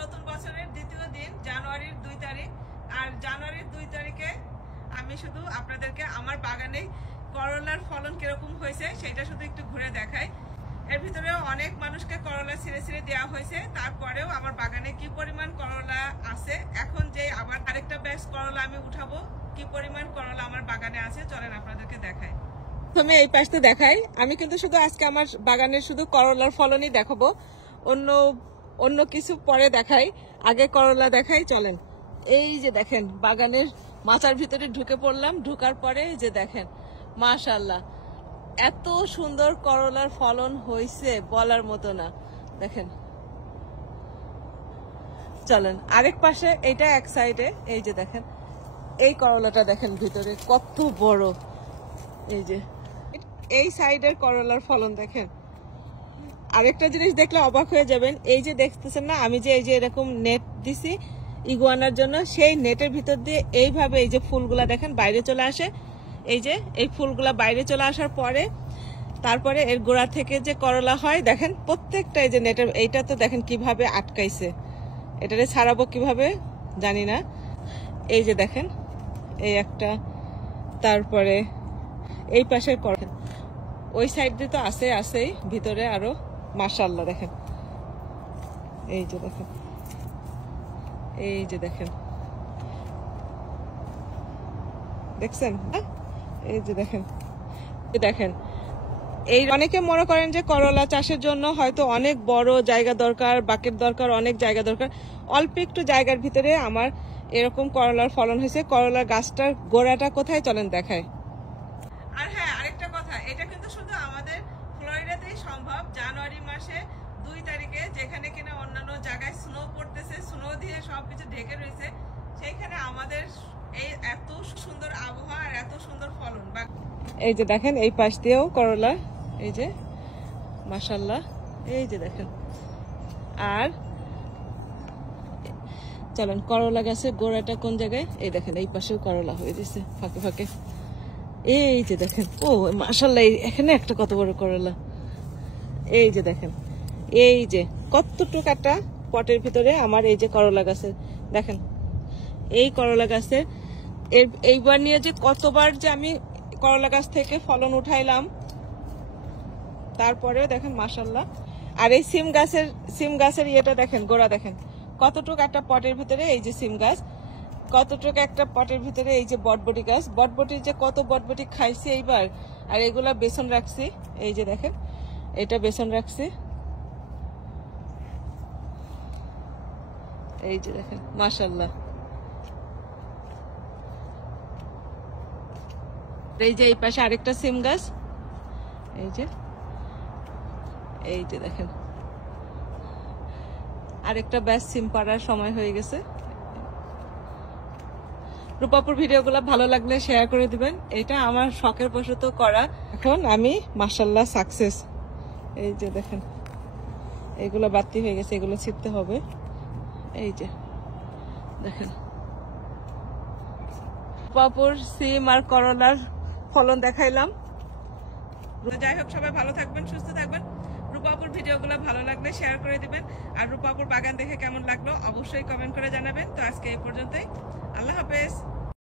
নতুন বছরের দ্বিতীয় দিন, জানুয়ারির 2 তারিখ। আর জানুয়ারির 2 তারিখে আমি শুধু আপনাদেরকে আমার বাগানে করলার ফলন কিরকম হয়েছে সেটা শুধু একটু ঘুরে দেখাই। এর ভিতরেও অনেক মানুষকে করলা ছিঁড়ে ছিঁড়ে দেওয়া হয়েছে, তারপরেও আমার বাগানে কি পরিমাণ করলা আছে, এখন যে আবার আরেকটা ব্যাচ করলা আমি উঠাবো, কি পরিমাণ করলা আমার বাগানে আছে চলেন আপনাদেরকে দেখাই। প্রথমে এই পাশটা দেখাই। আমি কিন্তু শুধু আজকে আমার বাগানের শুধু করলার ফলনই দেখাবো, অন্য কিছু পরে দেখাই, আগে করলা দেখাই চলেন। এই যে দেখেন বাগানের মাচার ভিতরে ঢুকে পড়লাম, ঢুকার পরে যে দেখেন মাশাআল্লাহ এত সুন্দর করলার ফলন হয়েছে বলার মতো না। দেখেন চলেন আরেক পাশে, এটা এক সাইডে, এই যে দেখেন এই করলাটা দেখেন ভিতরে কত বড়। এই যে এই সাইডের করলার ফলন দেখেন। আরেকটা জিনিস দেখলে অবাক হয়ে যাবেন, এই যে দেখতেছেন না আমি যে এই যে এরকম নেট দিছি ইগুয়ানার জন্য, সেই নেটের ভিতর দিয়ে এইভাবে এই যে ফুলগুলা দেখেন বাইরে চলে আসে। এই যে এই ফুলগুলা বাইরে চলে আসার পরে তারপরে এর গোড়া থেকে যে করলা হয় দেখেন প্রত্যেকটা, এই যে নেটের এইটা তো দেখেন কিভাবে আটকাইছে, এটারে ছাড়াবো কিভাবে জানি না। এই যে দেখেন এই একটা, তারপরে এই পাশে করেন, ওই সাইড দিয়ে তো আছেই ভিতরে আরো মাশাআল্লাহ দেখেন। এই যে দেখেন, এই যে দেখেন, দেখছেন এই যে দেখেন, দেখেন এই অনেকে মনে করেন যে করলা চাষের জন্য হয়তো অনেক বড় জায়গা দরকার, বাকেট দরকার, অনেক জায়গা দরকার। অল্প একটু জায়গার ভিতরে আমার এরকম করলার ফলন হয়েছে। করলার গাছটার গোড়াটা কোথায় চলেন দেখায়। আর হ্যাঁ আরেকটা কথা, এটা কিন্তু শুধু আমাদের ফ্লোরিডাতেই সম্ভব। জানুয়ারি মাসে 2 তারিখে যেখানে কিনা অন্যান্য জায়গায় স্নো পড়তেছে, স্নো দিয়ে সবকিছু ঢেকে রয়েছে, সেইখানে আমাদের এই এত সুন্দর আবহাওয়া আর এত সুন্দর ফলন। এই যে দেখেন এই পাশ দিয়েও করলা, এই যে মাশাআল্লাহ, এই যে দেখেন। আর চলেন করলা গাছের গোড়াটা কোন জায়গায়, এই দেখেন এই পাশেও করলা হয়ে গেছে ফাঁকে ফাঁকে। এই যে দেখেন, ও মাশাআল্লাহ এখানে একটা কত বড় করলা। এই যে দেখেন, এই যে কতটুকু একটা পটের ভিতরে আমার এই যে করলা গাছের দেখেন, এই করলা গাছের এইবার নিয়ে যে কতবার যে আমি করলা গাছ থেকে ফলন উঠাইলাম, তারপরে দেখেন মাশাআল্লাহ। আর এই সিম গাছের ইয়েটা দেখেন, গোড়া দেখেন কতটুকু একটা পটের ভিতরে, এই যে সিম গাছ, কতটুকু একটা পটের ভিতরে এই যে বটবটি গাছ, বটবটির যে কত বটবটি খাইছি এইবার। আর এগুলা বেসন রাখছি, এই যে দেখেন এটা বেসন রাখছি, এই যে দেখেন মাশাআল্লাহ। এই যে এই পাশে আরেকটা সিম গাছ, এই যে দেখেন আরেকটা ব্যাচ সিম পাড়ার সময় হয়ে গেছে। রূপাপুর ভিডিওগুলো ভালো লাগলে শেয়ার করে দিবেন, এটা আমার শখের বশত করা। এখন আমি মাশাআল্লাহ সাকসেস। এই যে দেখেন এগুলো বাড়তি হয়ে গেছে, এগুলো ছিঁড়তে হবে। এই যে দেখেন রূপাপুর সিম আর করলার ফলন দেখাইলাম। যাই হোক সবাই ভালো থাকবেন, সুস্থ থাকবেন। রূপাপুর ভিডিওগুলো ভালো লাগলে শেয়ার করে দিবেন। আর রূপাপুর বাগান দেখে কেমন লাগলো অবশ্যই কমেন্ট করে জানাবেন। তো আজকে এই পর্যন্তই, আল্লাহ হাফেজ।